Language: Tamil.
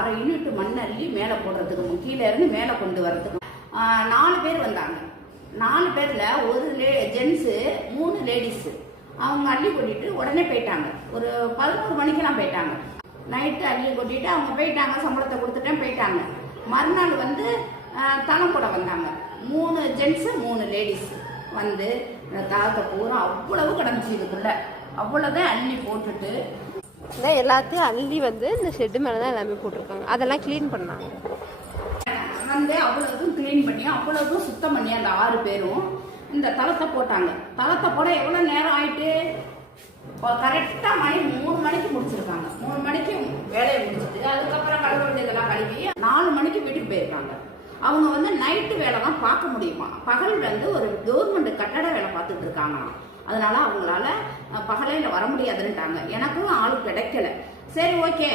1/2 யூனிட் மண் அள்ளி மேலே போடுறதுக்கு, கீழே இருந்து மேலே கொண்டு வர்றதுக்கு 4 பேர் வந்தாங்க. 4 பேர்ல ஒரு ஜென்ஸு 3 லேடிஸு. அவங்க அள்ளி கொட்டிட்டு உடனே போயிட்டாங்க. ஒரு 11 மணிக்கெல்லாம் போயிட்டாங்க. நைட்டு அள்ளி கொட்டிட்டு அவங்க போயிட்டாங்க. சம்பளத்தை கொடுத்துட்டேன், போயிட்டாங்க. மறுநாள் வந்து தளம் போட வந்தாங்க. 3 ஜென்ஸு 3 லேடிஸ் வந்து தளத்தை பூரா அவ்வளவு கிடந்துச்சு. இதுக்குள்ள அவ்வளோதான் அள்ளி போட்டுட்டு எல்லாத்தையும் அள்ளி வந்து இந்த ஷெட்டு மேலதான் எல்லாமே போட்டிருக்காங்க. அதெல்லாம் கிளீன் பண்ணாங்க. வந்து அவ்வளவுக்கும் கிளீன் பண்ணி அவ்வளவுக்கும் சுத்தம் பண்ணி அந்த 6 பேரும் இந்த தளத்தை போட்டாங்க. தளத்தை போட எவ்வளவு நேரம் ஆயிட்டு, கரெக்டா 3 மணிக்கு முடிச்சிருக்காங்க. 3 மணிக்கு வேலையை முடிச்சுட்டு அதுக்கப்புறம் கழுவ வேண்டியதெல்லாம் கழுவி 4 மணிக்கு வீட்டுக்கு போயிருக்காங்க. அவங்க வந்து நைட்டு வேலை தான் பார்க்க முடியுமா, பகல் வந்து ஒரு கவர்மெண்ட் கட்டட வேலை பார்த்துட்டு இருக்காங்களாம். அதனால அவங்களால பகலையில வர முடியாதுன்னுட்டாங்க. எனக்கும் ஆளு கிடைக்கல. சரி, ஓகே.